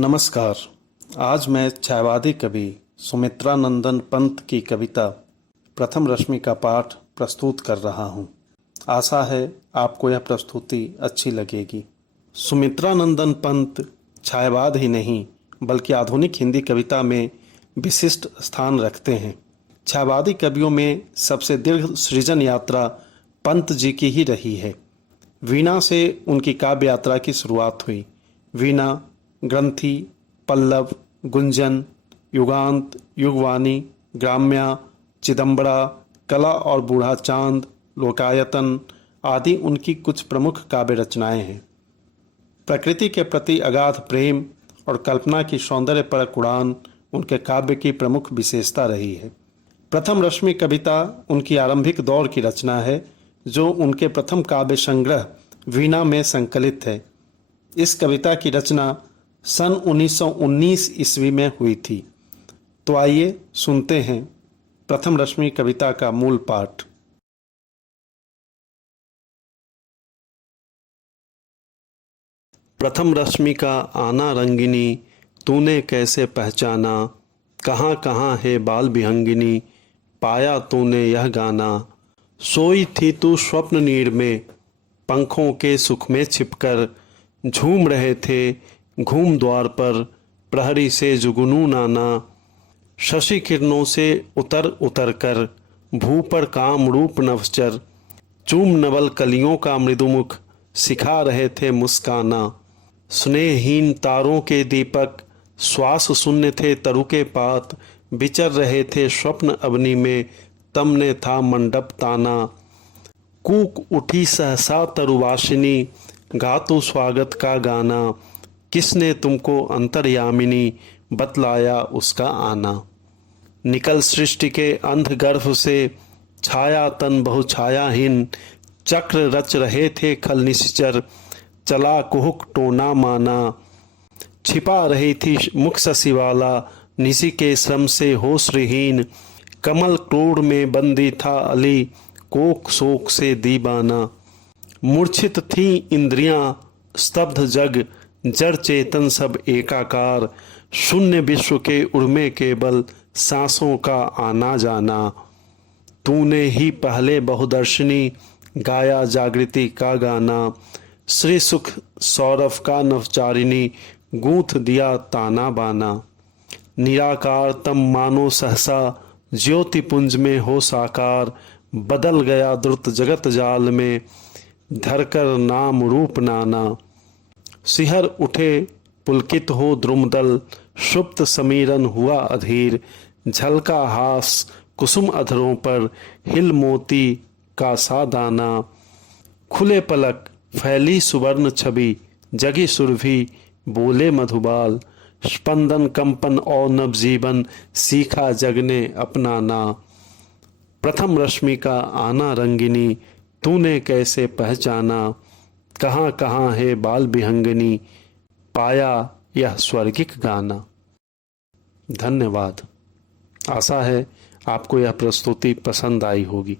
नमस्कार। आज मैं छायावादी कवि सुमित्रा नंदन पंत की कविता प्रथम रश्मि का पाठ प्रस्तुत कर रहा हूँ। आशा है आपको यह प्रस्तुति अच्छी लगेगी। सुमित्रा नंदन पंत छायावाद ही नहीं बल्कि आधुनिक हिंदी कविता में विशिष्ट स्थान रखते हैं। छायावादी कवियों में सबसे दीर्घ सृजन यात्रा पंत जी की ही रही है। वीणा से उनकी काव्य यात्रा की शुरुआत हुई। वीणा, ग्रंथि, पल्लव, गुंजन, युगांत, युगवाणी, ग्राम्या, चिदंबरा, कला और बूढ़ा चांद, लोकायतन आदि उनकी कुछ प्रमुख काव्य रचनाएं हैं। प्रकृति के प्रति अगाध प्रेम और कल्पना की सौंदर्यपरक उड़ान उनके काव्य की प्रमुख विशेषता रही है। प्रथम रश्मि कविता उनकी आरंभिक दौर की रचना है, जो उनके प्रथम काव्य संग्रह वीणा में संकलित है। इस कविता की रचना सन 1919 ईस्वी में हुई थी। तो आइए सुनते हैं प्रथम रश्मि कविता का मूल पाठ। प्रथम रश्मि का आना रंगिनी, तूने कैसे पहचाना, कहाँ कहाँ है बाल विहंगिनी, पाया तूने यह गाना। सोई थी तू स्वप्न नीड़ में, पंखों के सुख में छिपकर, झूम रहे थे घूम द्वार पर, प्रहरी से जुगनू नाना। शशि किरणों से उतर उतर कर, भू पर काम रूप नवचर, चूम नवल कलियों का मृदुमुख, सिखा रहे थे मुस्काना। स्नेहहीन तारों के दीपक, श्वास शून्य थे तरु के पात, विचर रहे थे स्वप्न अवनी में, तमने था मंडप ताना। कूक उठी सहसा तरुवासिनी, गातु स्वागत का गाना, किसने तुमको अंतर्यामिनी, बतलाया उसका आना। निकल सृष्टि के अंध गर्भ से, छाया तन बहु छायाहीन, चक्र रच रहे थे खल निश्चर, चला कुहुक टोना माना। छिपा रही थी मुख शशिवाला, निशि के श्रम से होशहीन, कमल क्रोड़ में बंदी था अली, कोक शोक से दीवाना। मूर्छित थी इंद्रियां, स्तब्ध जग, जड़ चेतन सब एकाकार, शून्य विश्व के उर्मे केवल, सांसों का आना जाना। तूने ही पहले बहुदर्शनी, गाया जागृति का गाना, श्री सुख सौरभ का नवचारिणी, गूंथ दिया ताना बाना। निराकार तम मानो सहसा, ज्योति पुंज में हो साकार, बदल गया द्रुत जगत जाल में, धरकर नाम रूप नाना। सिहर उठे पुलकित हो द्रुमदल, सुप्त समीरन हुआ अधीर, झलका हास कुसुम अधरों पर, हिल मोती का सा दाना। खुले पलक फैली सुवर्ण छवि, जगी सुरभि बोले मधुबाल, स्पंदन कंपन और नवजीवन, सीखा जगने अपनाना। प्रथम रश्मि का आना रंगिनी, तूने कैसे पहचाना, कहाँ कहाँ है बाल विहंगिनी, पाया यह स्वर्गिक गाना। धन्यवाद। आशा है आपको यह प्रस्तुति पसंद आई होगी।